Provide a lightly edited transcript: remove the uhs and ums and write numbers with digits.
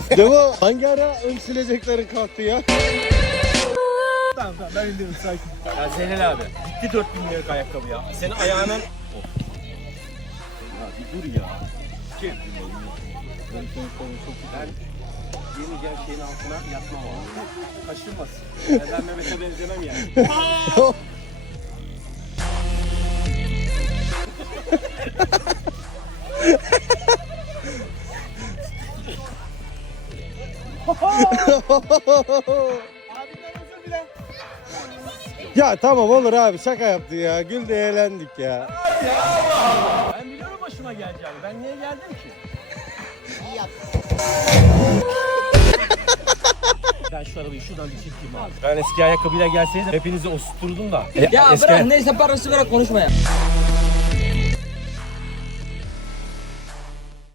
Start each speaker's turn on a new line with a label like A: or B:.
A: Devo hangi ara ön sileceklerin kalktı ya?
B: Tamam ben indiririm sakin. Ya Zeynel abi gitti 4000 liralık ayakkabı ya. Senin ayağının... Of. Ya bir dur ya. Kim? Ben yemeyeceğim şeyin altına yatmam abi. Kaşınmasın. Ben Mehmet'e benzemem yani. Abinden özür dile.
A: Ya tamam olur abi, şaka yaptı ya. Gül de eğlendik ya.
B: Ben biliyorum başıma geleceğini. Ben niye geldim ki?
C: İyi yap.
B: Ben şu arabayı şuradan bir çekeyim abi. Ben eski ayakkabıyla gelseydim hepinizi ostururdum da.
C: Ya
B: Eski
C: bırak neyse parası bırak konuşma ya.